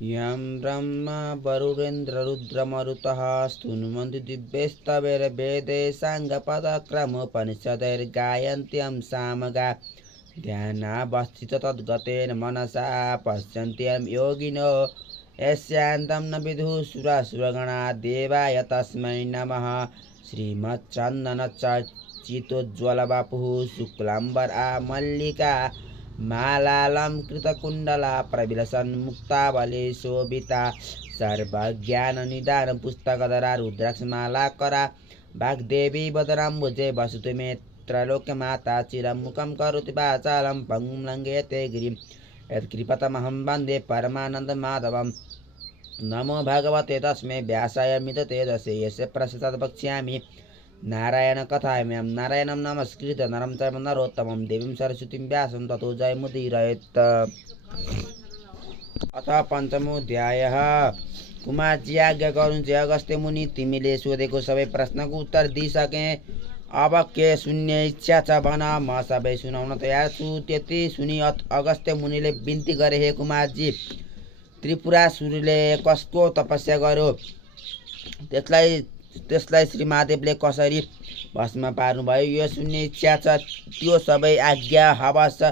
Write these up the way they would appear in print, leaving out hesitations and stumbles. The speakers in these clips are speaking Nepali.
यं ब्रह्मा वरुणेन्द्ररुद्रमरुतः स्तुन्वन्ति दिव्यैस्तवैर्वेदैः साङ्गपदक्रमोपनिषदैर्गायन्त्यं सामगा ध्यानावस्थितो तद्गतेन मनसा पश्यन्त्यं योगिनो यस्यान्तं न विदुः सुरासुरगणा देवाय तस्मै नमः। श्रीमच्चन्दनचर्चितोज्ज्वलवपुः शुक्लाम्बरा मल्लिका मालालङ्कृतकुण्डला प्रविलसन्मुक्तावली शोभिता सर्वज्ञाननिधान पुस्तकधरा रुद्राक्षमालाकरा वाग्देवी वदनाम्बुजे वसतु मे त्रैलोक्यमाता चिरं मुखं करोति वाचालं पङ्गुं लङ्घयते गिरिं यत्कृपतमहं वन्दे परमानन्दमाधवं। नमो भगवते तस्मै व्यासाय मिततेजसे यस्य प्रसिद्धं वक्ष्यामि नारायण कथायां नारायणं नमस्कृत्य नरं चैव नरोत्तमं देवीं सरस्वतीं व्यासं ततो जयमुदीरयेत्। अथ पञ्चमोऽध्यायः। कुमारजी आज्ञा गर्नुहुन्छ अगस्त्य मुनि, तिमीले सोधेको सबै प्रश्नको उत्तर दिइसके। अब के सुन्ने इच्छा छ भन, म सबै सुनाउन तयार छु। त्यति सुनि अगस्त्य मुनिले बिन्ती गरे, हे कुमारजी, त्रिपुरासुरले कसको तपस्या गर्यो, त्यसलाई श्री महादेवले कसरी भस्म पार्नुभयो, यो सुन्ने इच्छा छ। त्यो सबै आज्ञा हवस्।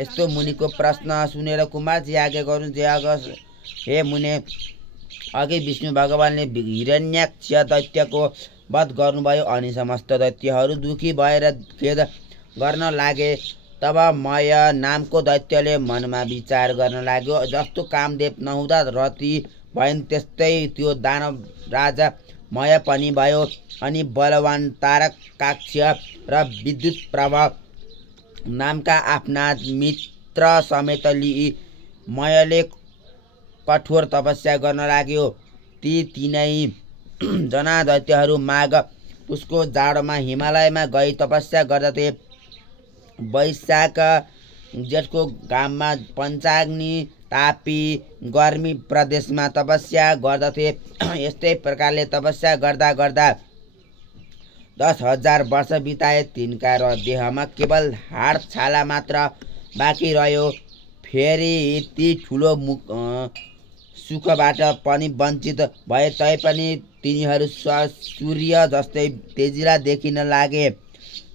यस्तो मुनिको प्रश्न सुनेर कुमारजी आज्ञा गर्नुहुन्छ, हे मुने, अघि विष्णु भगवानले हिरण्याक्ष दैत्यको वध गर्नुभयो अनि समस्त दैत्यहरू दुखी भएर खेद गर्न लागे। तब मय नामको दैत्यले मनमा विचार गर्न लाग्यो, जस्तो कामदेव नहुँदा रति भइन् त्यस्तै त्यो दानव राजा मय पनि भयो। अनि बलवान तारकाक्ष र विद्युत प्रभा नामका आफ्ना मित्र समेत लिई मयले कठोर तपस्या गर्न लाग्यो। ती तीनै जना दैत्यहरू माघ उसको जाडोमा हिमालयमा गई तपस्या गर्दथे। वैशाख जेठको घाममा पञ्चाग्नि तापी गर्मी प्रदेशमा तपस्या गर्दथे। यस्तै प्रकारले तपस्या गर्दा गर्दा 10,000 वर्ष बिताए। तिनका देहमा केवल हाड छाला मात्र बाँकी रह्यो। फेरि ती ठुलो सुखबाट पनि वञ्चित भए तैपनि तिनीहरू सूर्य जस्तै तेजिला देखिन लागे।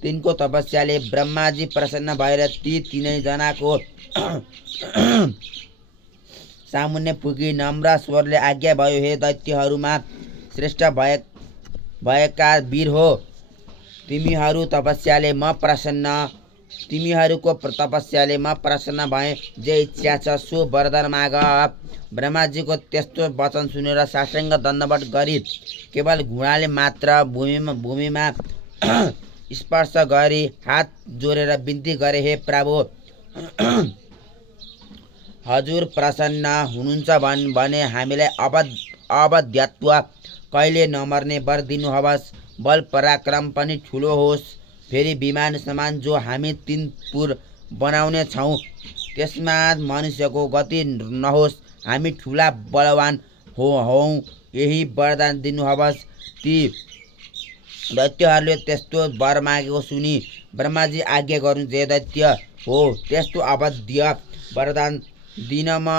तिनको तपस्याले ब्रह्माजी प्रसन्न भएर ती तीनैजनाको सामुन्ने पुगी नम्र स्वरले आज्ञा भयो, हे दैत्यहरूमा श्रेष्ठ भएका वीर हो, तिमीहरूको तपस्याले म प्रसन्न भएँ। जे इच्छा छ सो वरदान माग। ब्रह्माजीको त्यस्तो वचन सुनेर साष्टाङ्ग दण्डवत गरी केवल घुँडाले मात्र भूमिमा स्पर्श गरी हात जोडेर बिन्ती गरे, हे प्रभु, हजुर प्रसन्न हुनुहुन्छ भने हामीलाई अवध्यत्व कहिले नमर्ने वर दिनुहोस्। बल पराक्रम पनि ठुलो होस्। फेरि विमान समान जो हामी 3 पुर बनाउने छौँ त्यसमा मनुष्यको गति नहोस्। हामी ठुला बलवान हौँ, यही वरदान दिनुहोस्। ती दैत्यहरूले त्यस्तो वर मागेको सुनि ब्रह्माजी आज्ञा गर्नु, जे दैत्य हो त्यस्तो अवध्य वरदान दिन म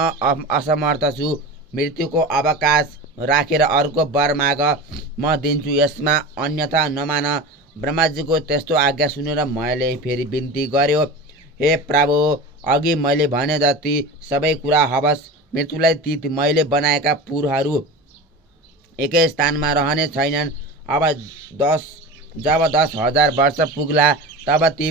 असमर्थ छु। मृत्युको अवकाश राखेर अर्को वर माग, म दिन्छु, यसमा अन्यथा नमान। ब्रह्माजीको त्यस्तो आज्ञा सुनेर मैले फेरि बिन्ती गर्यो, हे प्रभु, अघि मैले भने जति सबै कुरा हवस्। मृत्युलाई ती मैले बनाएका पुरहरू एकै स्थानमा रहने छैनन्। अब जब 10,000 वर्ष पुग्ला तब ती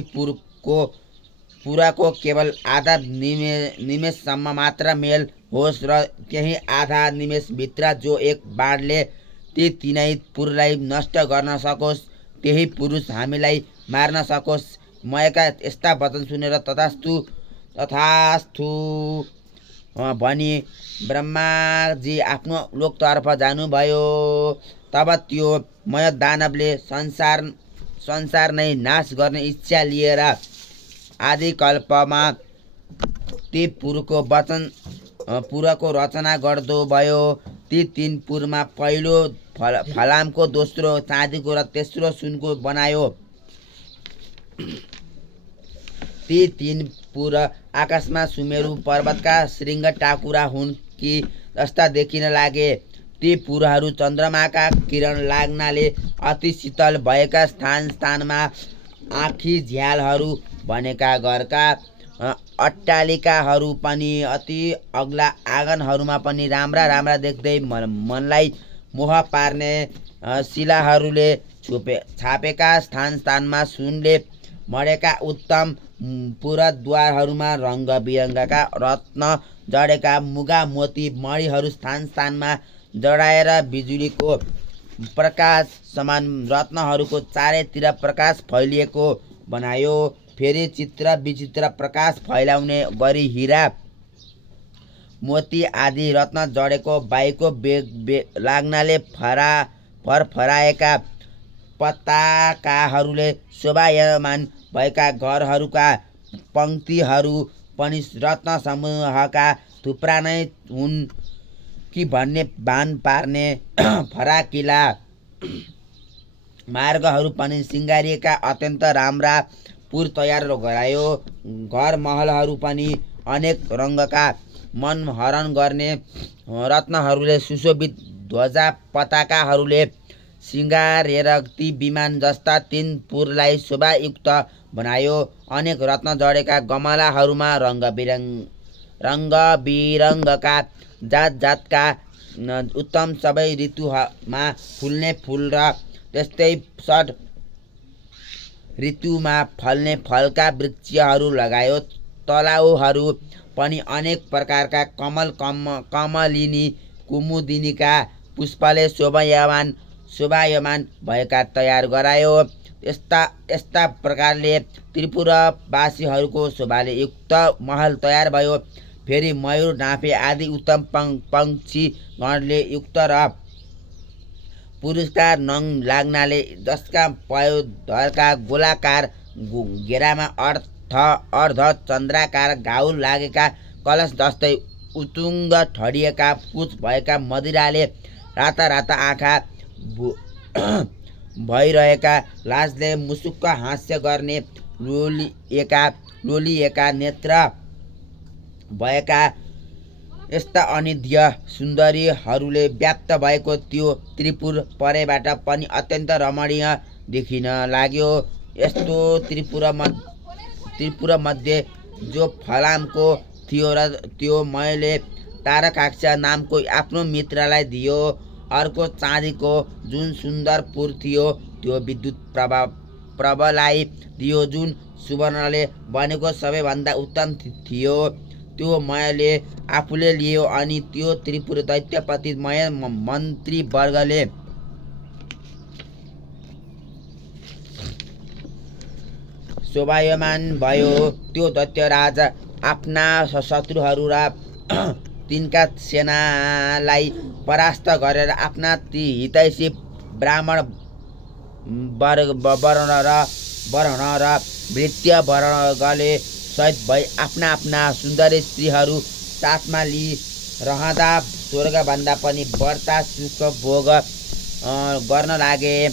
पुराको केवल आधा निमेषसम्म मात्र मेल होस् र त्यही आधा निमेषभित्र जो एक बाणले ती तीनै पुरलाई नष्ट गर्न सकोस्, त्यही पुरुष हामीलाई मार्न सकोस्। मयका यस्ता वचन सुनेर तथास्तु भनी ब्रह्माजी आफ्नो लोकतर्फ जानुभयो। तब त्यो मय दानवले संसार नै नाश गर्ने इच्छा लिएर आदिकल्पमा ती पुरको रचना गर्दो भयो। ती 3 पुरमा पहिलो फलामको, दोस्रो चाँदीको र तेस्रो सुनको बनायो। ती तीन पुर आकाशमा सुमेरु पर्वतका श्रृङ्ग टाकुरा हुन् कि जस्ता देखिन लागे। ती पुरहरू चन्द्रमाका किरण लाग्नाले अति शीतल भएका स्थान स्थानमा आँखी झ्यालहरू बनेका घरका अट्टालिकाहरू पनि अति अग्ला आँगनहरूमा पनि राम्रा राम्रा देख्दै मनलाई मोह पार्ने शिलाहरूले छापेका स्थान स्थानमा सुनले मरेका उत्तम पुरद्वारहरूमा रङ्ग बिरङ्गका रत्न जडेका मुगा मोती मणिहरू स्थान स्थानमा जडाएर बिजुलीको प्रकाश समान रत्नहरूको चारैतिर प्रकाश फैलिएको बनायो। फेरि चित्र विचित्र प्रकाश फैलाउने गरी हिरा मोती आदि रत्न जडेको बाईको बेग लाग्नाले फरफराएका पताकाहरूले शोभायमान भएका घरहरूका पङ्क्तिहरू पनि रत्न समूहका थुप्रा नै हुन् कि भन्ने भान पार्ने फराकिला मार्गहरू पनि सिँगारिएका अत्यन्त राम्रा पुर तयार गरायो। घर महलहरू पनि अनेक रङ्गका मन हरण गर्ने रत्नहरूले सुशोभित ध्वजा पताकाहरूले सिँगारेर ती विमान जस्ता तीन पुरलाई शोभायुक्त बनायो। अनेक रत्न जडेका गमलाहरूमा रङ्गबिरङ्गका जात जातका उत्तम सबै ऋतुमा फुल्ने फुल र त्यस्तै षड ऋतुमा फल्ने फलका वृक्षहरू लगायो। तलाउहरू पनि अनेक प्रकारका कमलिनी कुमुदिनीका पुष्पले शोभायमान भएका तयार गरायो। यस्ता प्रकारले त्रिपुरवासीहरूको शोभाले युक्त महल तयार भयो। फेरि मयूर डाँफे आदि उत्तम पक्षी गणले युक्त र पुरस्कार नङ लाग्नाले जसका पयोधरका गोलाकार घेरामा अर्ध चन्द्राकार घाउ लागेका कलश जस्तै उतुङ्ग ठडिएका पुछ भएका मदिराले राता राता आँखा भइरहेका लाजले मुसुक्क हास्य गर्ने लोलिएका नेत्र भएका यस्ता अनिध्य सुन्दरीहरूले व्याप्त भएको त्यो त्रिपुर परेबाट पनि अत्यन्त रमणीय देखिन लाग्यो। यस्तो त्रिपुरमध्ये जो फलामको थियो र त्यो मैले तारकाक्ष नामको आफ्नो मित्रलाई दियो। अर्को चाँदीको जुन सुन्दर पुर थियो त्यो विद्युत प्रभलाई दियो जुन सुवर्णले बनेको सबैभन्दा उत्तम थियो। त्यो मैले आफूले लियो अनि त्यो त्रिपुर दैत्यपति मन्त्रीवर्गले शोभायमान भयो। त्यो दैत्यराज आफ्ना शत्रुहरू र तिनका सेनालाई परास्त गरेर आफ्ना ती हितैषी ब्राह्मण वर्ण र भृत्य वर्गले सहित भई आफ्ना आफ्ना सुन्दरी स्त्रीहरू साथमा लिई रहँदा स्वर्गभन्दा पनि बढ्ता सुख भोग गर्न लागे।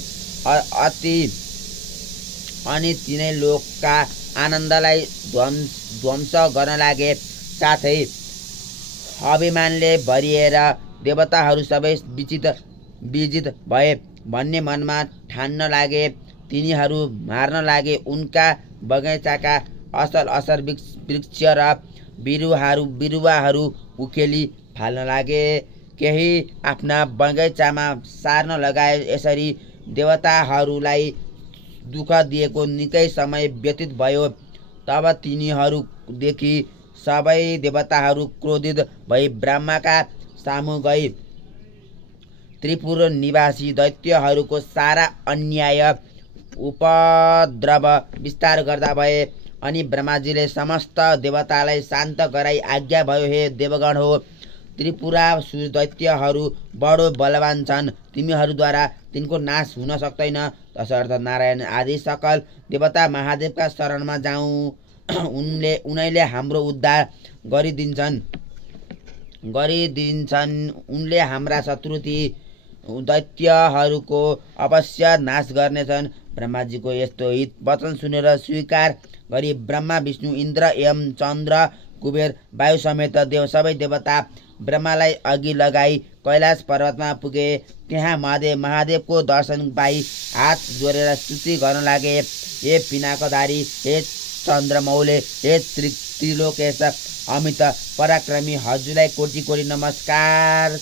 अनि तिनै लोकका आनन्दलाई ध्वंस गर्न लागे। साथै अभिमानले भरिएर देवताहरू सबै विजित भए भन्ने मनमा ठान्न लागे। तिनीहरू मार्न लागे। उनका बगैँचाका असल वृक्ष र बिरुवाहरू उखेली फाल्न लागे। केही आफ्ना बगैँचामा सार्न लगाए। यसरी देवताहरूलाई दुःख दिएको निकै समय व्यतीत भयो। तब तिनीहरूदेखि सबै देवताहरू क्रोधित भई ब्रह्माका सामु गई त्रिपुर निवासी दैत्यहरूको सारा अन्याय उपद्रव विस्तार गर्दा भए। अनि ब्रह्माजीले समस्त देवतालाई शान्त गराई आज्ञा भयो, हे देवगण हो, त्रिपुरासुर दैत्यहरू बडो बलवान छन्। तिमीहरूद्वारा तिनको नाश हुन सक्दैन। तसर्थ नारायण आदि सकल देवता महादेवका शरणमा जाउँ। उनैले हाम्रो उद्धार गरिदिन्छन्। उनले हाम्रा शत्रु ती दैत्यहरूको अवश्य नाश गर्नेछन्। ब्रह्माजीको यस्तो हित वचन सुनेर स्वीकार गरी ब्रह्मा विष्णु इन्द्र एवं चन्द्र कुबेर वायु समेत सबै देवता ब्रह्मालाई अघि लगाई कैलाश पर्वतमा पुगे। त्यहाँ महादेवको दर्शन पाई हात जोडेर स्तुति गर्न लागे। हे पिनाकधारी, हे चन्द्रमौले, हे त्रिलोकेश अमित पराक्रमी, हजुरलाई कोटि कोटि नमस्कार।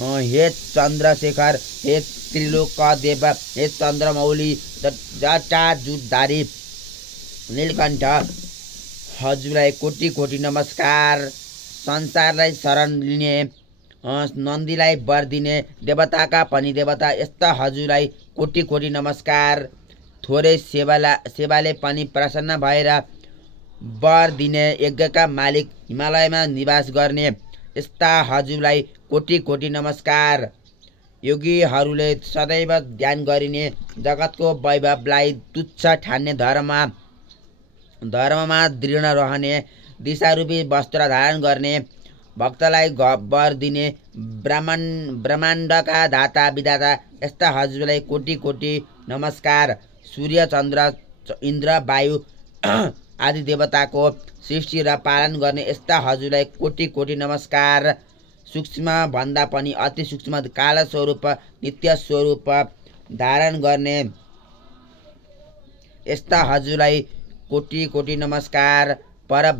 हे चन्द्रशेखर, हे त्रिलोकदेव, हे चन्द्रमौली, जटाजुधारी नीलकण्ठ, हजुरलाई कोटि कोटि नमस्कार। संसारलाई शरण लिने, नन्दीलाई वर दिने, देवताका पनि देवता यस्ता हजुरलाई कोटि कोटि नमस्कार। थोरै सेवाले पनि प्रसन्न भएर वर दिने, यज्ञका मालिक, हिमालयमा निवास गर्ने यस्ता हजुरलाई कोटि कोटि नमस्कार। योगीहरूले सदैव ध्यान गरिने, जगतको वैभवलाई तुच्छ ठान्ने, धर्ममा दृढ रहने, दिशारूपी वस्त्र धारण गर्ने, भक्तलाई वर दिने, ब्रह्माण्डका दाता विधाता यस्ता हजुरलाई कोटि कोटि नमस्कार। सूर्य चन्द्र इन्द्र वायु आदि देवताको सृष्टि र पालन गर्ने यस्ता हजुरलाई कोटि कोटि नमस्कार। सूक्ष्म भन्दा पनि अति सूक्ष्म काल स्वरूप नित्य स्वरूप धारण गर्ने यस्ता हजुरलाई कोटि कोटि नमस्कार। पर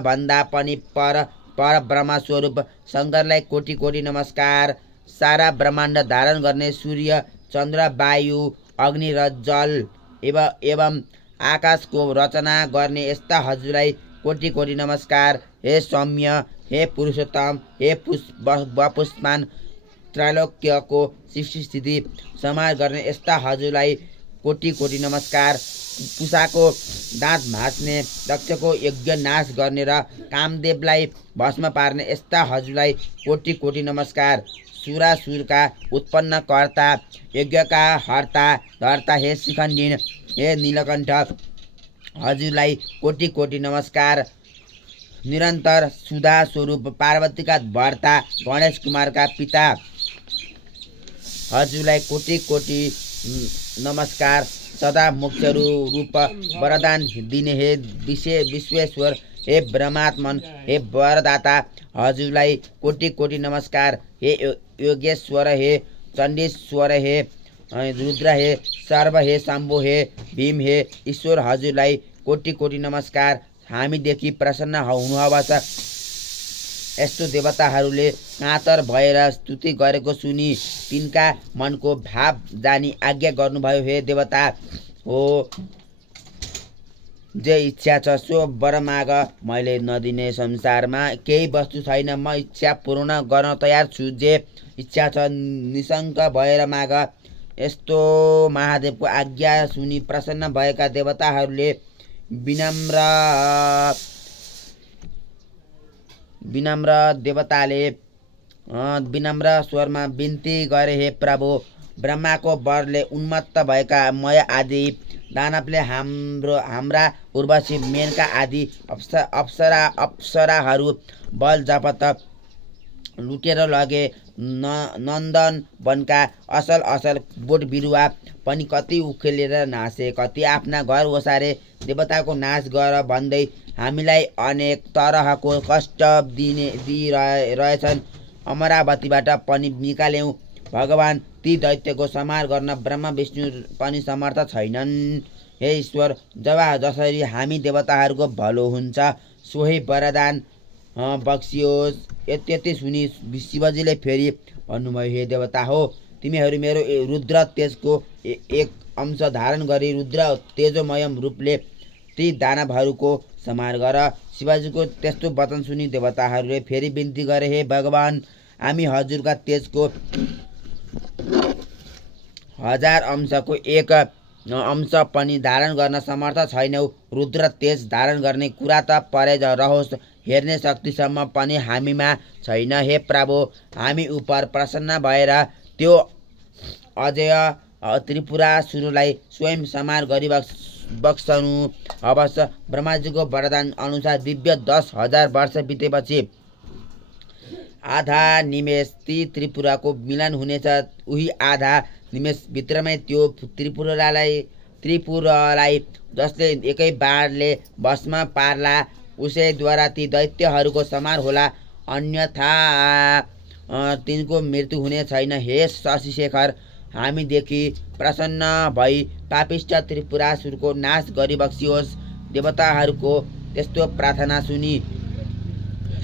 भन्दा पनि पर ब्रह्म स्वरूप शङ्करलाई कोटि कोटि नमस्कार। सारा ब्रह्माण्ड धारण गर्ने सूर्य चन्द्र वायु अग्नि र जल एवं आकाशको रचना गर्ने यस्ता हजुरलाई कोटि कोटि नमस्कार। हे सौम्य, हे पुरुषोत्तम, हे वपुष्मान, त्रैलोक्यको सृष्टि स्थिति संहार गर्ने यस्ता हजुरलाई कोटि कोटि नमस्कार। पुषाको दाँत भाँच्ने, दक्षको यज्ञ नाश गर्ने र कामदेवलाई भस्म पार्ने यस्ता हजुरलाई कोटि कोटि नमस्कार। सुरासुरका उत्पन्नकर्ता, यज्ञका हर्ता धर्ता, हे शिखण्डिन, हे नीलकण्ठ, हजुरलाई कोटि कोटि नमस्कार। निरन्तर सुधा स्वरूप पार्वतीका भर्ता, गणेश कुमारका पिता, हजुरलाई कोटि कोटि नमस्कार। सदा मोक्ष रूप वरदान दिने, हे विश्वेश्वर, हे ब्रह्मात्मन, हे वरदाता, हजुरलाई कोटि कोटि नमस्कार। हे योगेश्वर, हे चण्डीश्वर, हे रुद्र, हे सर्व, हे शम्भु, हे भीम, हे ईश्वर, हजुरलाई कोटि कोटि नमस्कार। हामीदेखि प्रसन्न हुनुहोस्। यस्तो देवताहरूले कातर भएर स्तुति गरेको सुनि तिनका मनको भाव जानी आज्ञा गर्नुभयो। हे देवता हो, जे इच्छा छ सो वर माग, मैले नदिने संसारमा केही वस्तु छैन। म इच्छा पूर्ण गर्न तयार छु। जे इच्छा छ निशङ्क भएर माग। यस्तो महादेवको आज्ञा सुनि प्रसन्न भएका देवताहरूले विनम्र स्वरमा बिन्ती गरे, हे प्रभु, ब्रह्माको वरले उन्मत्त भएका मय आदि दानवले हाम्रा उर्वशी मेनका आदि अप्सराहरू बल जपत लुटेर लगे। नन्दन वनका असल बोट बिरुवा पनि कति उखेलेर नासे, कति आफ्ना घर ओसारे देवताको नाश गर भन्दै हामीलाई अनेक तरहको कष्ट दिइरहेछन्। अमरावतीबाट पनि निकाल्यौँ भगवान, ती दैत्यको संहार गर्न ब्रह्मा विष्णु पनि समर्थ छैनन्। हे ईश्वर, जसरी हामी देवताहरूको भलो हुन्छ सोही वरदान बक्सियोस्। यति सुनि शिवजीले फेरि भन्नुभयो, हे देवता हो, तिमीहरू मेरो रुद्र तेजको एक अंश धारण गरी रुद्र तेजोमय रूपले ती दानवहरूको संहार गर। शिवजीको त्यस्तो वचन सुनि देवताहरूले फेरि बिन्ती गरे, हे भगवान, हामी हजुरका तेजको 1000 अंशको एक अंश पनि धारण गर्न समर्थ छैनौँ। रुद्र तेज धारण गर्ने कुरा त परे रहोस्, हेर्ने शक्तिसम्म पनि हामीमा छैन। हे प्रभु, हामी उप प्रसन्न भएर त्यो अजय त्रिपुरासुरलाई स्वयं संहार गरी बक्सनु अवश्य। ब्रह्माजीको वरदान अनुसार दिव्य 10,000 वर्ष बितेपछि आधा निमेष ती त्रिपुराको मिलन हुनेछ। उही आधा निमेषभित्रमै त्यो त्रिपुरालाई त्रिपुरालाई जसले एकै बाणले बसमा पार्ला उसैद्वारा ती दैत्यहरूको संहार होला, अन्यथा तिनको मृत्यु हुने छैन। हे शशिशेखर, हामीदेखि प्रसन्न भई पापिष्ट त्रिपुरासुरको नाश गरिबक्सियोस्। देवताहरूको त्यस्तो प्रार्थना सुनि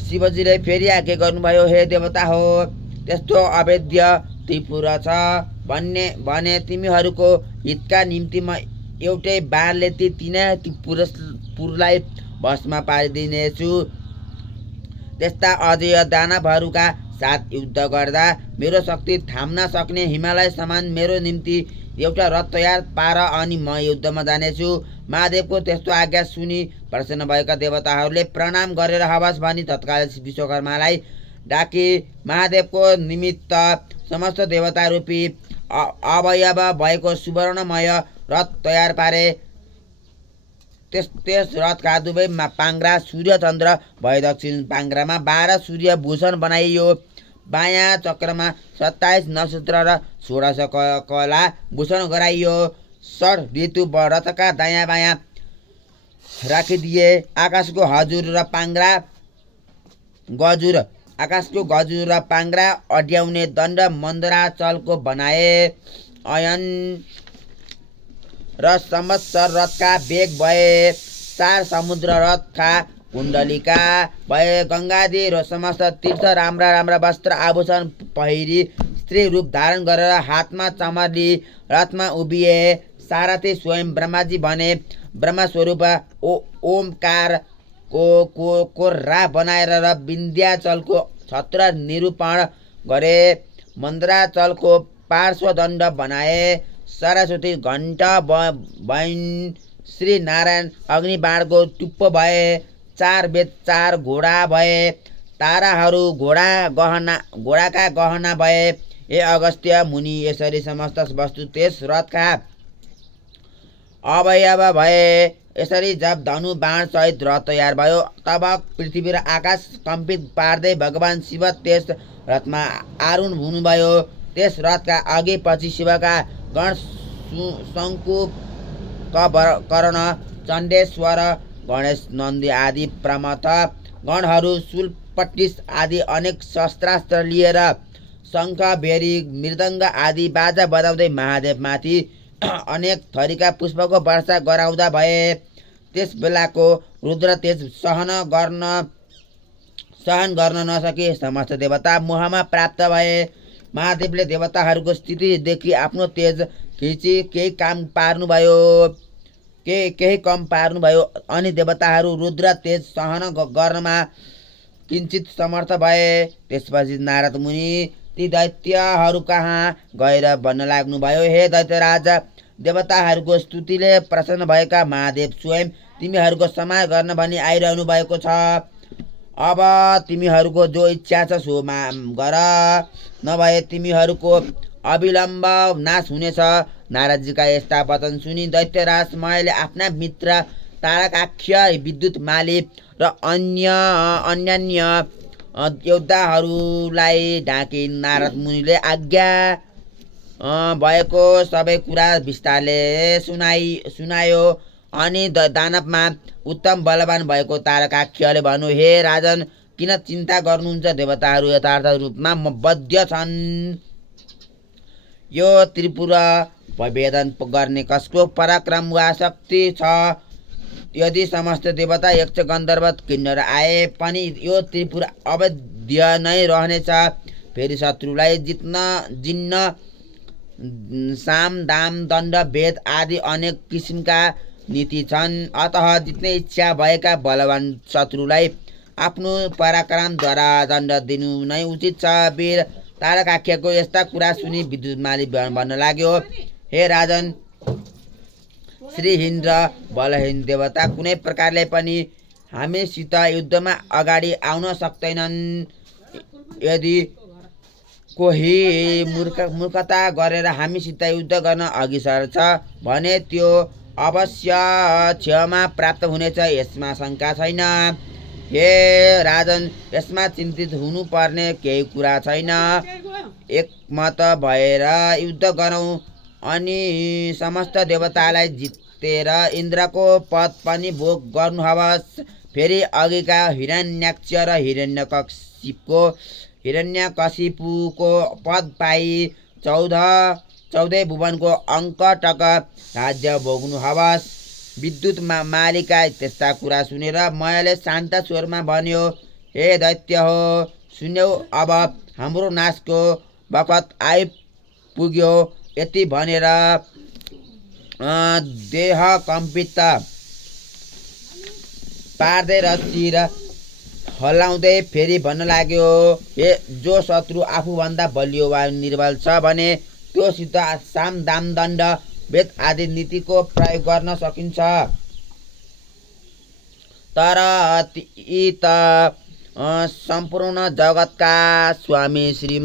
शिवजीले फेरि आज्ञा गर्नुभयो, हे देवता हो, त्यस्तो अवेद्य त्रिपुरा छ भने तिमीहरूको हितका निम्ति म एउटै बाणले ती तिनै पुरुषलाई भस्म पारिदिनेछु। त्यस्ता अजय दानवहरूका साथ युद्ध गर्दा मेरो शक्ति थाम्न सक्ने हिमालय समान मेरो निम्ति एउटा रथ तयार पार अनि म युद्धमा जानेछु। महादेवको त्यस्तो आज्ञा सुनि प्रसन्न भएका देवताहरूले प्रणाम गरेर हवस् भनी तत्काल विश्वकर्मालाई डाकी महादेवको निमित्त समस्त देवता रूपी अवयव भएको सुवर्णमय रथ तयार पारे। त्यस रथका दुवै पाङ्ग्रा सूर्य चन्द्र भए दक्षिण पाङ्ग्रामा 12 सूर्य भूषण बनाइयो। बायाँ चक्रमा 27 नक्षत्र र 16 कला भूषण गराइयो। षड ऋतु रथका दायाँ बायाँ राखिदिए। आकाशको गजुर र पाङ्ग्रा अड्याउने दण्ड मन्दराचलको बनाए। अयन र संवत्सर रथका बेग भए। 4 समुद्र रथका कुण्डलिका भए। गङ्गादी र समस्त तीर्थ राम्रा वस्त्र आभूषण पहिरी स्त्री रूप धारण गरेर हातमा चमरली रथमा उभिए। सारथी स्वयं ब्रह्माजी भने। ब्रह्मस्वरूप ओमकार को रा बनाएर र विन्ध्याचलको छत्र निरूपण गरे। मन्दराचलको पार्श्वदण्ड बनाए। सरस्वती घण्ट भइन्। श्री नारायण अग्निबाणको टुप्पो भए। 4 वेद 4 घोडा भए। ताराहरू घोडाका गहना भए। हे अगस्त्य मुनि, यसरी समस्त वस्तु त्यस रथका अवयव भए। यसरी जब धनु बाण सहित रथ तयार भयो तब पृथ्वी र आकाश कम्पित पार्दै भगवान शिव त्यस रथमा आरूढ हुनुभयो। त्यस रथका अघि पछि शिवका गण शङ्कु कर्ण चण्डेश्वर गणेश नन्दी आदि प्रमथ गणहरू शूलपट्टिस आदि अनेक शस्त्रास्त्र लिएर शङ्ख बेरी मृदङ्ग आदि बाजा बजाउँदै महादेवमाथि अनेक थरीका पुष्पको वर्षा गराउँदा भए। त्यस बेलाको रुद्र तेज सहन गर्न नसके समस्त देवता मोहमा प्राप्त भए। महादेवले देवताहरूको स्थिति देखि आफ्नो तेज खिची केही कम पार्नुभयो अनि देवताहरू रुद्र तेज सहन गर्नमा किञ्चित समर्थ भए। त्यसपछि नारद मुनि ती दैत्यहरू कहाँ गएर भन्न लाग्नुभयो, हे दैत्यराज, देवताहरूको स्तुतिले प्रसन्न भएका महादेव स्वयं तिमीहरूको संहार गर्न भनी आइरहनु भएको छ। अब तिमीहरूको जो इच्छा छ सो गर, नभए तिमीहरूको अविलम्ब नाश हुनेछ। नारदजीका यस्ता वचन सुनि दैत्यराज मयले आफ्ना मित्र तारकाक्ष, विद्युत माली र अन्यान्य योद्धाहरूलाई ढाकी नारद मुनिले आज्ञा भएको सबै कुरा विस्तारले सुनायो। अनि दानवमा उत्तम बलवान भएको तारकाक्षले भन्यो, हे राजन, किन चिन्ता गर्नुहुन्छ? देवताहरू यथार्थ रूपमा बद्ध छन्। यो त्रिपुर भेदन गर्ने कसको पराक्रम वा शक्ति छ? यदि समस्त देवता यक्ष गन्धर्व किन्नर आए पनि यो त्रिपुर अवध्य नै रहनेछ। फेरि शत्रुलाई जिन्न साम दाम दण्ड भेद आदि अनेक किसिमका नीति छन्। अतः जित्ने इच्छा भएका बलवान शत्रुलाई आफ्नो पराक्रमद्वारा दण्ड दिनु नै उचित छ। वीर तारकाख्यको यस्ता कुरा सुनि विद्युतमाली भन्न लाग्यो, हे राजन, श्रीहीन र बलहीन देवता कुनै प्रकारले पनि हामीसित युद्धमा अगाडि आउन सक्दैनन्। यदि कोही मूर्खता गरेर हामीसित युद्ध गर्न अघि सर्छ भने त्यो अवश्य क्षमा प्राप्त हुनेछ, यसमा शङ्का छैन। हे राजन, यसमा चिन्तित हुनुपर्ने केही कुरा छैन। एकमत भएर युद्ध गरौँ। अनि समस्त देवतालाई जितेर इन्द्रको पद पनि भोग गर्नुहोस्। फेरि अघिका हिरण्याक्ष र हिरण्यकशिपुको पद पाई 14 भुवनको अङ्कटक राज्य भोग्नुहोस्। विद्युत मालिका त्यस्ता कुरा सुनेर मयले शान्त स्वरमा भन्यो, हे दैत्य हो, सुन्यौ, अब हाम्रो नाशको बखत आइपुग्यो। यति भनेर देह कम्पित पार्दै र शिर हल्लाउँदै फेरि भन्न लाग्यो, हे जो शत्रु आफूभन्दा बलियो वा निर्बल छ भने त्योसित साम दाम दण्ड वेद आदि नीतिको प्रयोग गर्न सकिन्छ। तर यी त सम्पूर्ण जगतका स्वामी श्री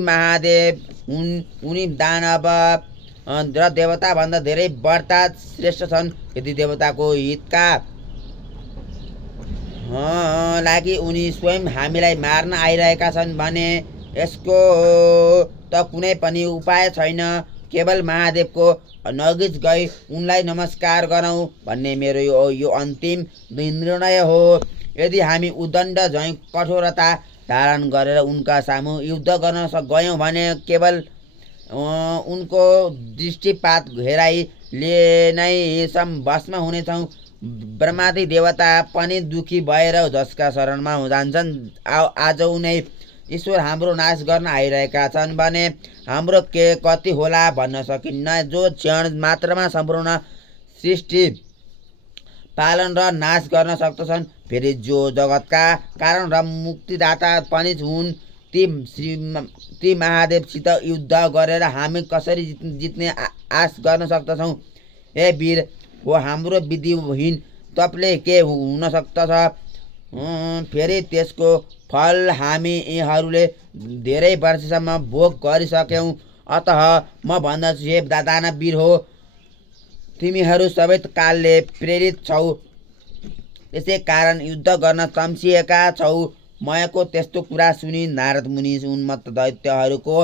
महादेव उनी दानव र देवताभन्दा धेरै बढ्ता श्रेष्ठ छन्। यदि देवताको हितका लागि उनी स्वयं हामीलाई मार्न आइरहेका छन् भने यसको त कुनै पनि उपाय छैन। केवल महादेवको नजिक गई उनलाई नमस्कार गरौँ भन्ने मेरो यो अन्तिम निर्णय हो। यदि हामी उद्दण्ड झैँ कठोरता धारण गरेर उनका सामु युद्ध गर्न गयौँ भने केवल उनको दृष्टिपात हेराइले नै भस्म हुनेछौँ। ब्रह्मादि देवता पनि दुखी भएर जसका शरणमा जान्छन् आज नै ईश्वर हाम्रो नाश गर्न आइरहेका छन् भने हाम्रो के कति होला भन्न सकिन्न। जो क्षण मात्रमा सम्पूर्ण सृष्टि पालन र नाश गर्न सक्दछन्, फेरि जो जगतका कारण र मुक्तिदाता पनि हुन्, ती महादेवसित युद्ध गरेर हामी कसरी जित्ने आश गर्न सक्दछौँ? हे वीर हो, हाम्रो विधिहीन तपले के हुन सक्दछ? फेरि त्यसको फल हामी यीहरूले धेरै वर्षसम्म भोग गरिसक्यौँ। अतः म भन्दछु, हे दानव वीर हो, तिमीहरू सबै कालले प्रेरित छौ, त्यसै कारण युद्ध गर्न तम्सिएका छौ। मयको त्यस्तो कुरा सुनि नारद मुनि उन्मत्त दैत्यहरूको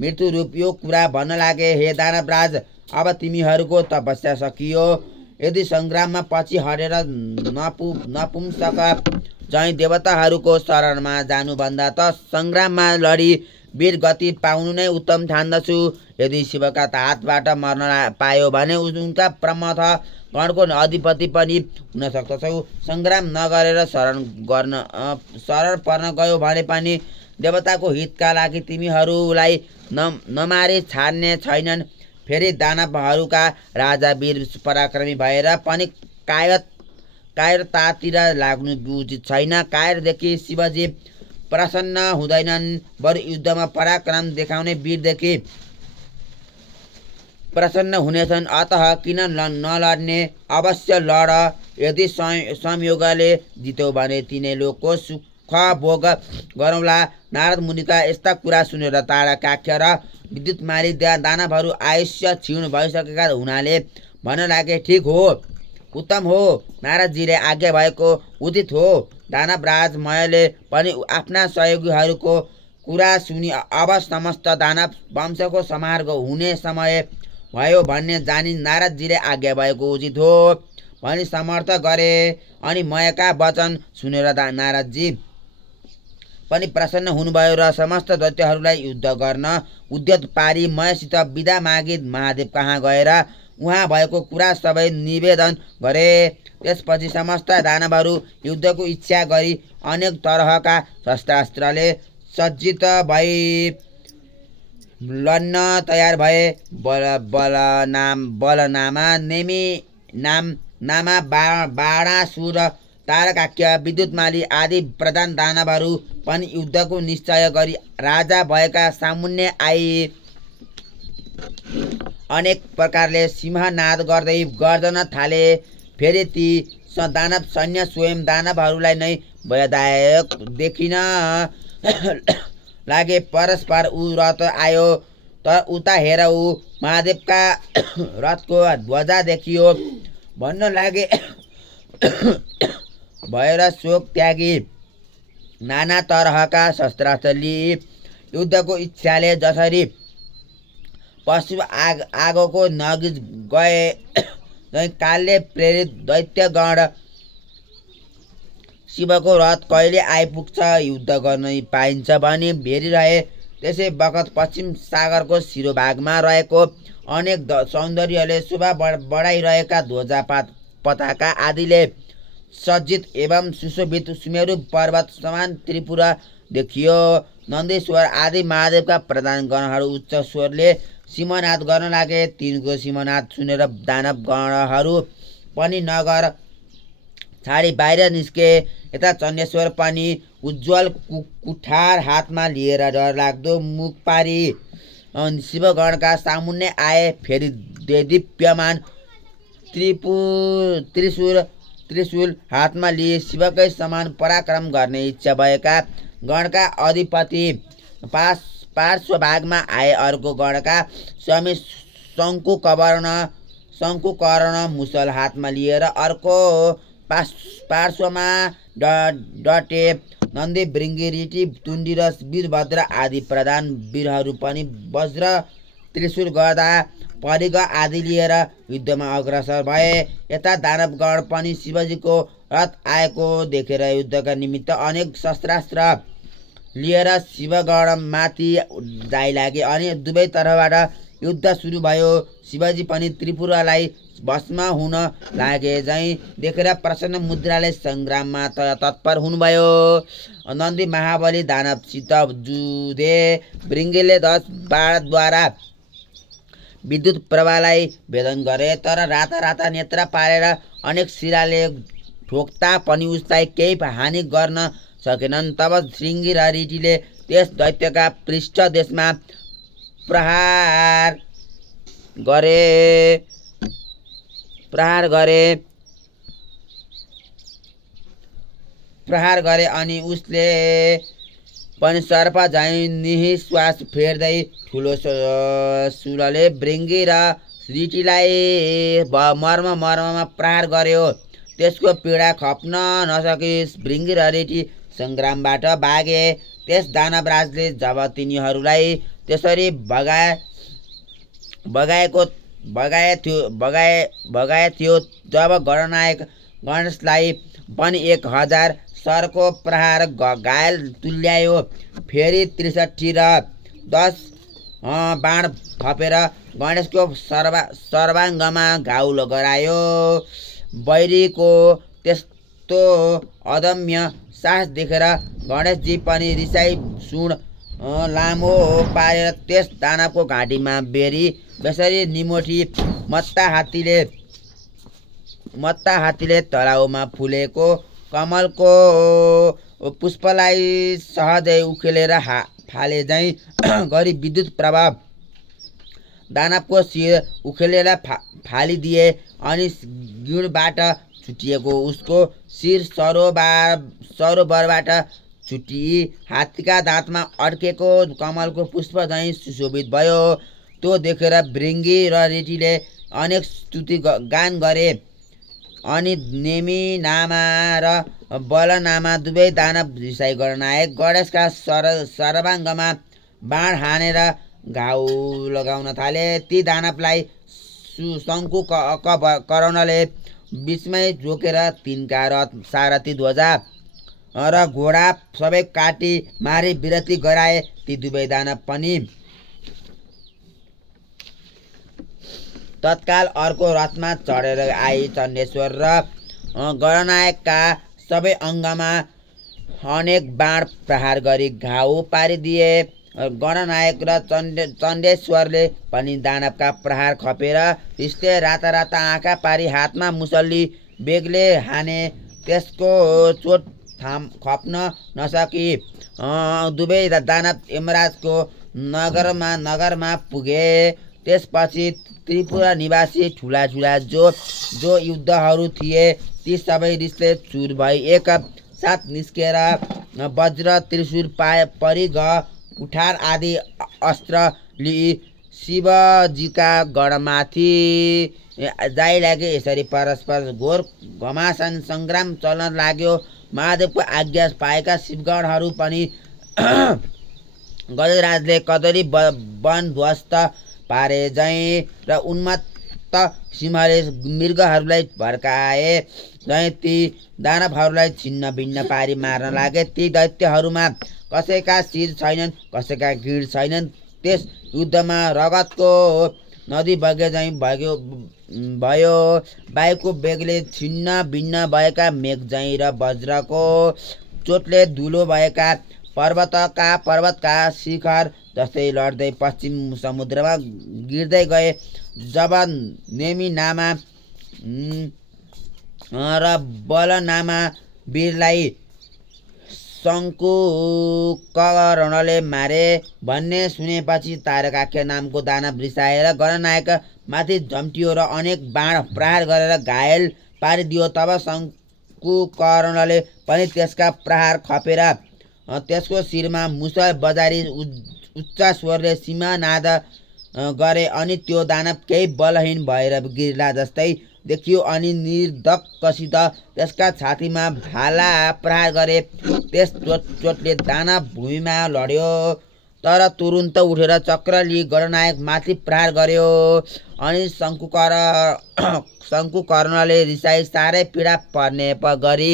मृत्युरूप यो कुरा भन्न लागे, हे दानवराज, अब तिमीहरूको तपस्या सकियो। यदि सङ्ग्राममा पछि हटेर नपुंसक झैँ देवताहरूको शरणमा जानुभन्दा त सङ्ग्राममा लडी वीर गति पाउनु नै उत्तम ठान्दछु। यदि शिवका हातबाट मर्न पायो भने उनका प्रमथ गणको अधिपति पनि हुन सक्दछौ। सङ्ग्राम नगरेर शरण पर्न गयो भने पनि देवताको हितका लागि तिमीहरूलाई नमारी छाड्ने छैनन्। फेरि दानवहरूका राजा वीर पराक्रमी भएर पनि कायरतातिर लाग्नु उचित छैन। कायरदेखि शिवजी प्रसन्न हुँदैनन्, बरु युद्धमा पराक्रम देखाउने वीरदेखि प्रसन्न हुनेछन्। अतः किन नलड्ने? अवश्य लड। यदि संयोगले जित्यौ भने तिनै लोकको सुख भोग गरौँला। नारद मुनिका यस्ता कुरा सुनेर तारकाख्य र विद्युतमाली दानवहरू आयुष्य क्षीण भइसकेका हुनाले भन्न लागे, ठिक हो, उत्तम हो, नारदजीले आज्ञा भएको उचित हो। दानवराज मयले पनि आफ्ना सहयोगीहरूको कुरा सुनि अब समस्त दानव वंशको संहार हुने समय भयो भन्ने जानी नारदजीले आज्ञा भएको उचित हो भनी समर्थ गरे। अनि मयका वचन सुनेर नारदजी पनि प्रसन्न हुनुभयो र समस्त दैत्यहरूलाई युद्ध गर्न उद्यत पारी मयसित बिदा मागी महादेव कहाँ गएर उहाँ भएको कुरा सबै निवेदन गरे। त्यसपछि समस्त दानवहरू युद्धको इच्छा गरी अनेक तरहका शस्त्रास्त्रले सज्जित भई लड्न तयार भए। बलनामा, नेमी नामा, बाणासुर, तारकाख्य, विद्युतमाली आदि प्रधान दानवहरू पनि युद्धको निश्चय गरी राजा भएका सामुन्ने आई अनेक प्रकारले सिंहनाद गर्दै गर्जन थाले। फेरि ती दानव सैन्य स्वयं दानवहरूलाई नै भयदायक देखिन लागे। परस्पर ऊ रथ आयो, तर उता हेर, ऊ महादेवका रथको ध्वजा देखियो भन्न लागे। भएर शोक त्यागी नाना तरहका शस्त्रास्त्र लिई युद्धको इच्छाले जसरी पशु आगोको नजिक गए झैँ कालले प्रेरित दैत्यगण शिवको रथ कहिले आइपुग्छ युद्ध गर्न पाइन्छ भनी हेरिरहे। त्यसै बखत पश्चिम सागरको शिरोभागमा रहेको अनेक सौन्दर्यले शोभा बढाइरहेका ध्वजा पताका आदिले सज्जित एवं सुशोभित सुमेरु पर्वत समान त्रिपुरा देखियो। नन्दीश्वर आदि महादेवका प्रधान गणहरू उच्च स्वरले सिंहनाद गर्न लागे। तिनको सिंहनाद सुनेर दानव गणहरू पनि नगर छाडी बाहिर निस्के। यता चण्डेश्वर पनि उज्जवल कुठार हातमा लिएर डरलाग्दो मुख पारी शिवगणका सामुन्ने आए। फेरि दिव्यमान त्रिशूल हातमा लिए शिवकै समान पराक्रम गर्ने इच्छा भएका गणका अधिपति पार्श्वभागमा आए। अर्को गणका स्वामी शङ्कुकर्ण मुसल हातमा लिएर अर्को पार्श्वमा डटे। नन्दी भृङ्गी ऋषि तुण्डी र वीरभद्र आदि प्रधान वीरहरू पनि वज्र त्रिशूल गदा परिग आदि लिएर युद्धमा अग्रसर भए। यता दानवगण पनि शिवजीको रथ आएको देखेर युद्धका निमित्त अनेक शस्त्रास्त्र लिएर शिवगणमाथि जाइलागे अनि दुवै तर्फबाट युद्ध सुरु भयो। शिवजी पनि त्रिपुरालाई भस्म हुन लागे झैँ देखेर प्रसन्न मुद्राले सङ्ग्राममा तत्पर हुनुभयो। नन्दी महाबली दानवसित जुधे। भृङ्गीले 10 बाणद्वारा विद्युत प्रवाहलाई भेदन गरे, तर राता राता नेत्र पारेर अनेक शिराले ठोक्ता पनि उसलाई केही हानि गर्न सकेनन्। तब श्रृङ्गी र ऋषिले त्यस दैत्यका पृष्ठ देशमा प्रहार गरे अनि उसले पनि सर्प झैँ निःश्वास फेर्दै ठुलो शूलले भृङ्गी र ऋषिलाई मर्ममा प्रहार गर्यो। त्यसको पीडा खप्न नसकी भृङ्गी र ऋषि सङ्ग्रामबाट भागे। त्यस दानवराजले जब तिनीहरूलाई त्यसरी भगाए थियो जब गणनायक गणेशलाई पनि 1000 सरको प्रहार घायल तुल्यायो। फेरि 63 र 10 बाण थपेर गणेशको सर्वाङ्गमा घाउ गरायो। बैरीको त्यस्तो अदम्य साहस देखेर गणेशजी पनि रिसाई सुण लामो पारेर त्यस दानवको घाँटीमा बेरी बेसरी निमोठी मत्ता हात्तीले तलाउमा फुलेको कमलको पुष्पलाई सहजै उखेलेर फाले झैँ गरी विद्युत प्रभाव दानवको शिर उखेलेर फालिदिए अनि गिँडबाट छुटिएको उसको शिर सरोवरबाट छुटी हात्तीका दाँतमा अड्केको कमलको पुष्प झैँ सुशोभित भयो। त्यो देखेर भृङ्गी र ऋषिले अनेक स्तुति गान गरे अनि नेमी नामा र बल नामा दुवै दानव रिसाई गणनायक गणेशका सर्वाङ्गमा बाण हानेर घाउ लगाउन थाले। ती दानवलाई शङ्कुकर्णले बिचमै रोकेर तिनका रथ सारथी ध्वजा र घोडा सबै काटी मारी विरति गराए। ती दुवै दानव पनि तत्काल अर्को रथमा चढेर आई चण्डेश्वर र गणनायकका सबै अङ्गमा अनेक बाण प्रहार गरी घाउ पारिदिए। गणनायक र चण्डेश्वरले पनि दानवका प्रहार खपेर रिसले राता राता आँखा पारी हातमा मुसल्ली बेगले हाने। त्यसको चोट खप्न नसकी दुवै दानव यमराजको नगरमा पुगे। त्यसपछि त्रिपुरा निवासी ठुला जो युद्धहरू थिए ती सबै रिसले चुर भई एक साथ निस्केर वज्र त्रिशूल परिग कुठार आदि अस्त्र लिई शिवजीका गणमाथि जाइलागे। यसरी परस्पर घोर घमासान सङ्ग्राम चल्न लाग्यो। महादेवको आज्ञा पाएका शिवगणहरू पनि गजराजले कदली वन ध्वस्त पारे झैँ र उन्मत्त सिंहले मृगहरूलाई भड्काए झैँ ती दानवहरूलाई छिन्न भिन्न पारी मार्न लागे। ती दैत्यहरूमा कसैका शिर छैनन्, कसैका गिड छैनन्। त्यस युद्धमा रगतको नदी बगे झैँ भयो। वायुको बेगले छिन्न भिन्न भएका मेघ झैँ र वज्रको चोटले धुलो भएका पर्वतका शिखर जस्तै लड्दै पश्चिम समुद्रमा गिर्दै गए। जब नेमी नामा र बल नामा वीरलाई शङ्कुकर्णले मारे भन्ने सुनेपछि तारकाख्य नामको दानव रिसाएर गणनायक माथि झम्टियो र अनेक बाण प्रहार गरेर घायल पारिदियो। तब शङ्कुकर्णले पनि त्यसका प्रहार खपेर त्यसको शिरमा मुसल बजारी उच्च स्वरले सिंहनाद गरे अनि त्यो दानव केही बलहीन भएर गिर्ला जस्तै देखियो अनि निर्धक्कसित त्यसका छातीमा भाला प्रहार गरे। त्यस चोटले दानव भूमिमा लड्यो, तर तुरुन्त उठेर चक्र लिई गणनायक माथि प्रहार गर्यो अनि शङ्कुकर्णले रिसाई साह्रै पीडा पर्ने गरी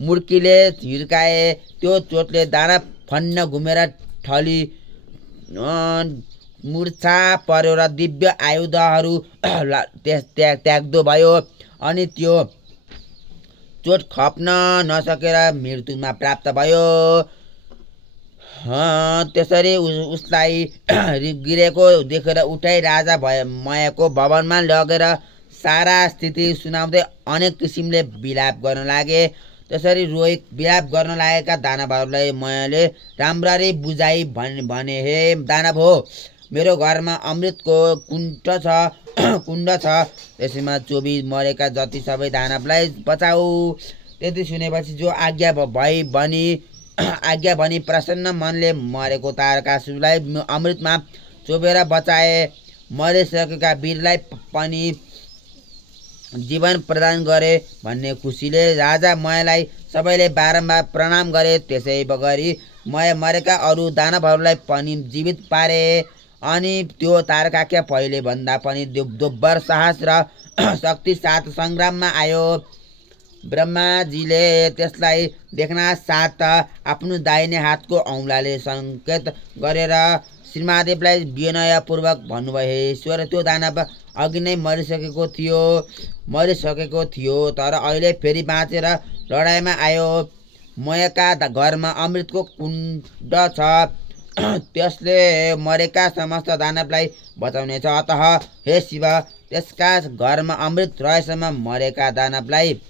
मुड्कीले हिर्काए। त्यो चोटले दानव फन्न घुमेर ठली मूर्छा पर्यो र दिव्य आयुधहरू त्याग्दो भयो अनि त्यो चोट खप्न नसकेर मृत्युमा प्राप्त भयो। त्यसरी उसलाई गिरेको देखेर उठाई राजा मयको भवनमा लगेर सारा स्थिति सुनाउँदै अनेक किसिमले विलाप गर्न लागे। त्यसरी रोई विलाप गर्न लागेका दानवहरूलाई मयले राम्ररी बुझाई भने, हे दानव हो, मेरो घरमा अमृतको कुण्ड छ, त्यसैमा चोबी मरेका जति सबै दानवलाई बचाऊ। त्यति सुनेपछि जो आज्ञा भनी प्रसन्न मनले मरेको तारकासुरलाई अमृतमा चोबेर बचाए। मरिसकेका वीरलाई पनि जीवन प्रदान गरे भन्ने खुसीले राजा मयलाई सबैले बारम्बार प्रणाम गरे। त्यसै गरी मय मरेका अरू दानवहरूलाई पनि जीवित पारे अनि त्यो तारकाख्य पहिले भन्दा पनि दोब्बर साहस र शक्ति साथ सङ्ग्राममा आयो। ब्रह्माजीले त्यसलाई देख्न साथ आफ्नो दाहिने हातको औँलाले सङ्केत गरेर श्रीमहादेवलाई विनयपूर्वक भन्नुभयो, हे ईश्वर, त्यो दानव अघि नै मरिसकेको थियो तर अहिले फेरि बाँचेर लडाइँमा आयो। मयका घरमा अमृतको कुण्ड छ, त्यसले मरेका समस्त दानवलाई बचाउनेछ। अतः हे शिव, त्यसका घरमा अमृत रहेसम्म मरेका दानवलाई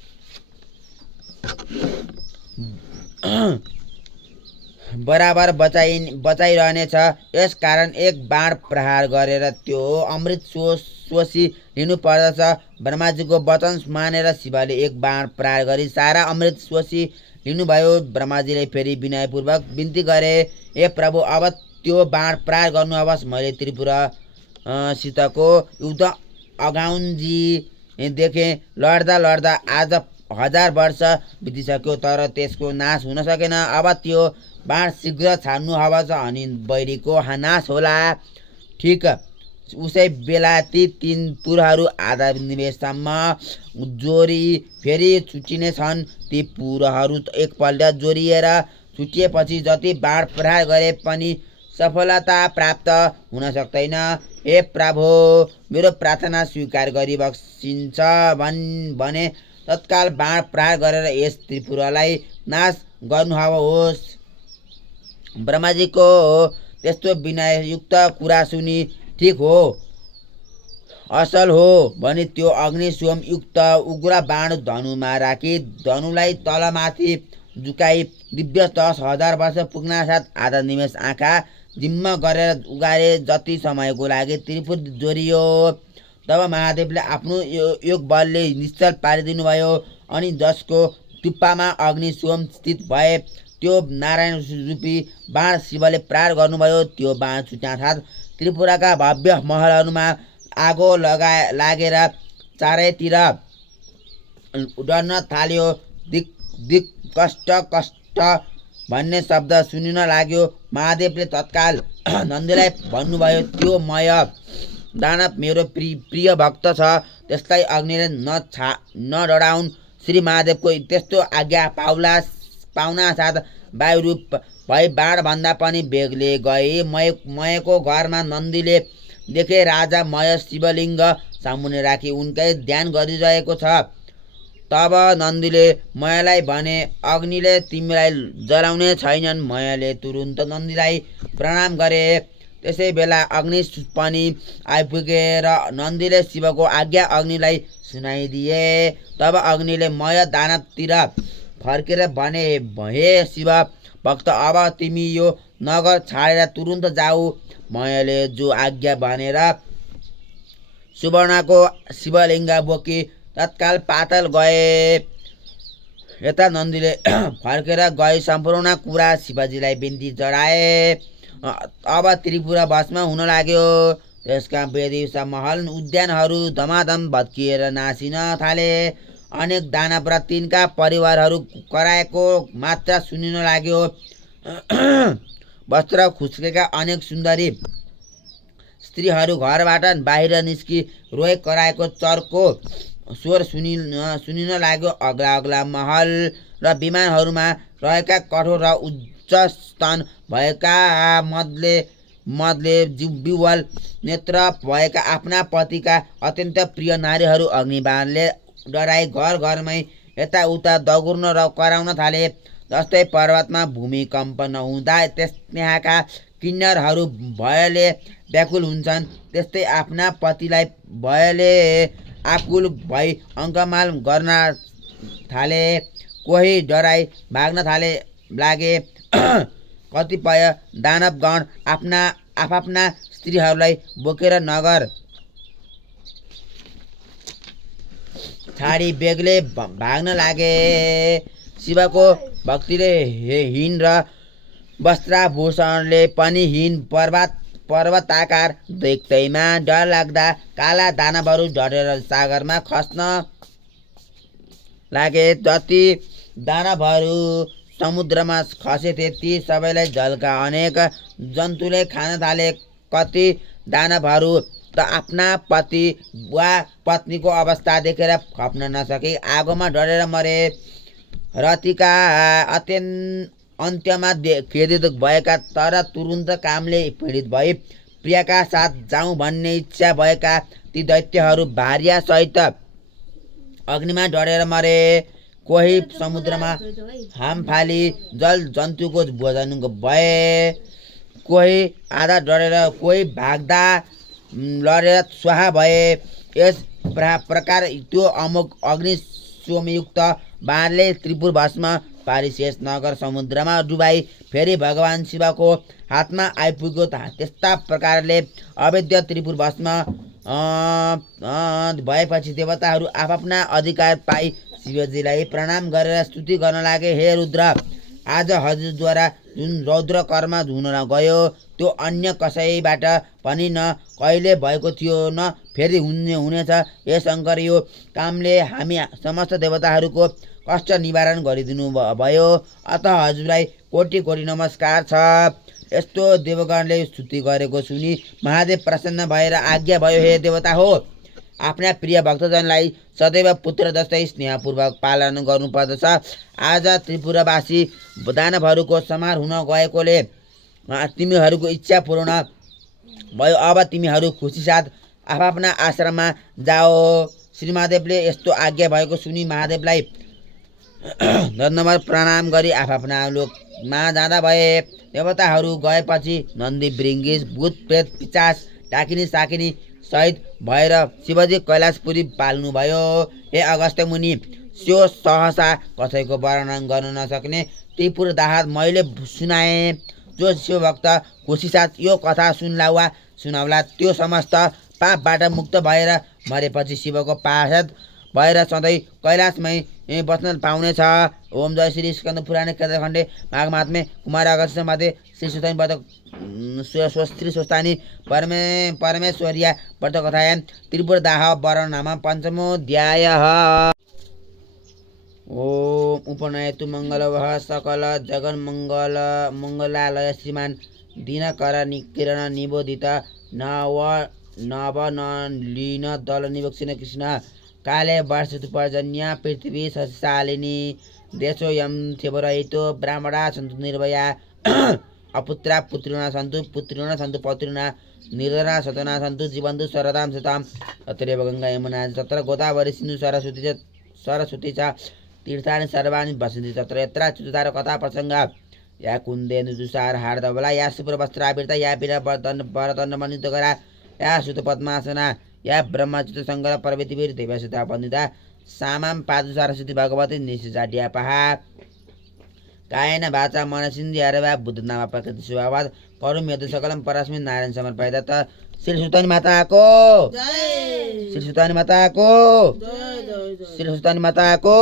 बराबर बचाइरहनेछ। यस कारण एक बाण प्रहार गरेर त्यो अमृत सोसी लिनु पर्दछ। ब्रह्माजीको वचन मानेर शिवले एक बाण प्रहार गरी सारा अमृत सोसी लिनुभयो। ब्रह्माजीले फेरि विनयपूर्वक बिन्ती गरे, हे प्रभु, अब त्यो बाण प्रहार गर्नुहोस्। मैले त्रिपुरासितको युद्ध अघाउन्जी देखेँ। लड्दा लड्दा आज 1000 वर्ष बितिसक्यो तर त्यसको नाश हुन सकेन। अब त्यो बाण शीघ्र छाड्नुहोस् अनि बैरीको नाश होला। ठिक उसै बेला ती 3 पुरहरू आधा निमेषसम्म जोरी फेरि छुट्टिने छन्। ती पुरहरू एकपल्ट जोरिएर छुटिएपछि जति बाण प्रहार गरे पनि सफलता प्राप्त हुन सक्दैन। हे प्रभु, मेरो प्रार्थना स्वीकार गरी बक्सिन्छ भने तत्काल बाण प्रहार गरेर यस त्रिपुरालाई नाश गर्नुहोस्। ब्रह्माजीको त्यस्तो विनययुक्त कुरा सुनि, ठिक हो, असल हो भनी त्यो अग्नि सोमयुक्त उग्र बाण धनुमा राखी धनुलाई तलमाथि झुकाई दिव्य 10,000 वर्ष पुग्नासाथ आधा निमेष आँखा जिम्म गरेर उगारे जति समयको लागि त्रिपुर जोरियो। तब महादेवले आफ्नो योग बलले निश्चल पारिदिनु भयो अनि जसको टुप्पामा अग्नि सोम स्थित भए त्यो नारायण रूपी बाण शिवले प्रहार गर्नुभयो। त्यो बाण छुट्यासाथ त्रिपुराका भव्य महलहरूमा आगो लागेर चारैतिर उड्न थाल्यो। दिक कष्ट भन्ने शब्द सुनिन लाग्यो। महादेवले तत्काल नन्दीलाई भन्नुभयो, त्यो मय दानव मेरो प्रिय भक्त छ, त्यसलाई अग्निले नडराउन्। श्री महादेवको त्यस्तो आज्ञा पाउना साथ वायुरूप भई बाणभन्दा पनि बेगले गए। मयको घरमा नन्दीले देखे राजा मय शिवलिङ्ग सामुने राखी उनकै ध्यान गरिरहेको छ। तब नन्दीले मयलाई भने, अग्निले तिमीलाई जलाउने छैनन्। मयले तुरुन्त नन्दीलाई प्रणाम गरे। त्यसै बेला अग्नि पनि आइपुगेर नन्दीले शिवको आज्ञा अग्निलाई सुनाइदिए। तब अग्निले मय दानवतिर फर्केर भने, हे शिव भक्त, अब तिमी यो नगर छाडेर तुरुन्त जाऊ। मयले जो आज्ञा भनेर सुवर्णको शिवलिङ्ग बोकी तत्काल पाताल गए। यता नन्दीले फर्केर गई सम्पूर्ण कुरा शिवजीलाई बिन्ती चढाए। अब त्रिपुरा भस्म हुन लाग्यो। त्यसका वेदी महल उद्यानहरू धमाधम भत्किएर नासिन थाले। अनेक दानव र तिनका परिवारहरू कराएको मात्रा सुनिन लाग्यो। वस्त्र खुस्केका अनेक सुन्दरी स्त्रीहरू घरबाट बाहिर निस्की रोए कराएको चर्को स्वर सुनिन लाग्यो। अग्ला अग्ला महल र विमानहरूमा रहेका कठोर र उच्च स्तन भएका मदले विह्वल नेत्र भएका आफ्ना पतिका अत्यन्त प्रिय नारीहरू अग्निबाणले डराई घर घरमै यताउता दगुर्न र कराउन थाले। जस्तै पर्वतमा भूमिकम्प नहुँदा त्यहाँका किन्नरहरू भयले व्याकुल हुन्छन्, त्यस्तै आफ्ना पतिलाई भयले आकुल भई अङ्कमाल गर्न थाले। कोही डराई भाग्न लागे। कतिपय दानवगण आफ्ना स्त्रीहरूलाई बोकेर नगर छाडी बेग्लै भाग्न लागे। शिवको भक्तिले हीन र वस्त्राभूषणले पनि हीन पर्वताकार देख्दैमा डर लाग्दा काला दानवहरू डढेर सागरमा खस्न लागे। जति दानवहरू समुद्रमा खसेथे ती सबैलाई जलका अनेक जन्तुले खान थाले। कति दानवहरू त आफ्ना पति वा पत्नीको अवस्था देखेर खप्न नसके आगोमा डढेर मरे। रतिका अन्त्यमा खेदित भएका तर तुरुन्त कामले पीडित भई प्रियका साथ जाउँ भन्ने इच्छा भएका ती दैत्यहरू भार्या सहित अग्निमा डढेर मरे। कोही समुद्रमा हामफाली जल जन्तुको भोजन भए। कोही आधा डढेर कोही भाग्दा लडेर स्वाहा भए। यस प्रकार त्यो अमुक अग्निशोमयुक्त बाणले त्रिपुर भस्म पारी शेष नगर समुद्रमा डुबाई फेरि भगवान शिवको हातमा आइपुग्यो। त्यस्ता प्रकारले अवैध त्रिपुर भस्म भएपछि देवताहरू आफ्ना अधिकार पाई शिवजीलाई प्रणाम गरेर स्तुति गर्न लागे। हे रुद्र, आज हजुरद्वारा जुन रौद्र कर्म हुन गयो त्यो अन्य कसैबाट पनि न कहिले भएको थियो न फेरि हुनेछ। हे शङ्कर, यो कामले हामी समस्त देवताहरूको कष्ट निवारण गरिदिनु भयो, अत हजुरलाई कोटि कोटि नमस्कार छ। यस्तो देवगणले स्तुति गरेको सुनि महादेव प्रसन्न भएर आज्ञा भयो, हे देवता हो, आफ्ना प्रिय भक्तजनलाई सदैव पुत्र जस्तै स्नेहपूर्वक पालन गर्नुपर्दछ। आज त्रिपुरावासी दानवहरूको संहार हुन गएकोले तिमीहरूको इच्छा पूर्ण भयो। अब तिमीहरू खुसी साथ आफ्ना आश्रममा जाओ। श्री महादेवले यस्तो आज्ञा भएको सुनि महादेवलाई दण्डवत प्रणाम गरी आफ्ना लोकमा जाँदा भए। देवताहरू गएपछि नन्दी भृङ्गी भूत प्रेत पिचास डाकिनी साकिनी सहित भएर शिवजी कैलाशपुरी पाल्नुभयो। हे अगस्त्य मुनि, त्यो सहसा कसैको वर्णन गर्न नसक्ने त्रिपुर दाहात मैले सुनाएँ। जो शिवभक्त खुसी साथ यो कथा सुनाउला त्यो समस्त पापबाट मुक्त भएर मरेपछि शिवको पार्षद भएर सधैँ कैलाशमै बस्न पाउनेछ। ओम जय श्री स्कन्द पुराणे केदारखण्डे माघ महात्म्ये कुमार अगस्त्य मध्ये श्री सुतानी व्रत स्वस्त्री स्वस्तानी परमेश्वरिया व्रतकथायां त्रिपुरदाह वर्णन नाम पञ्चमोऽध्यायः। ओम उपनयतु मङ्गलवः सकल जगन्मङ्गलालय श्रीमान दिनकर निकिरण निबोधित नवनलिन दल निवक्षिण कृष्ण काले वर्षतुपर्जन्य पृथ्वी सशालिनी देशोऽयं थिवरहितो ब्राह्मणा सन्तु निर्भया अपुत्रा पुत्रिणा सन्तु सन्तु पौत्रिणा निर्धना सतना सन्तु जीवन्तु शरदां शतां तत्रैव गङ्गा यमुना तत्र गोदावरी सिन्धु सरस्वती च तीर्थानि सर्वाणि वसन्ति तत्र यत्र च्युतार कथा प्रसङ्ग या कुन्देन्दु तुषार हार्दवला या शुभ्रवस्त्रावृता या वरदण्डमण्डितकरा या सुतपद्मासना या ब्रह्मच्युत सङ्कर पर्वतीवीर देवसुता वन्दिता सामां पादु सरस्वती भगवती निश्चजाड्यापहा कायेन वाचा मनसिन्द्रिया वा बुद्धनामा प्रकृति स्वभावात् करुम यदु सकलं परस्मै नारायण समर्पयत श्री सुतानी माताको श्री सुतानी माताको श्री सुतानी माताको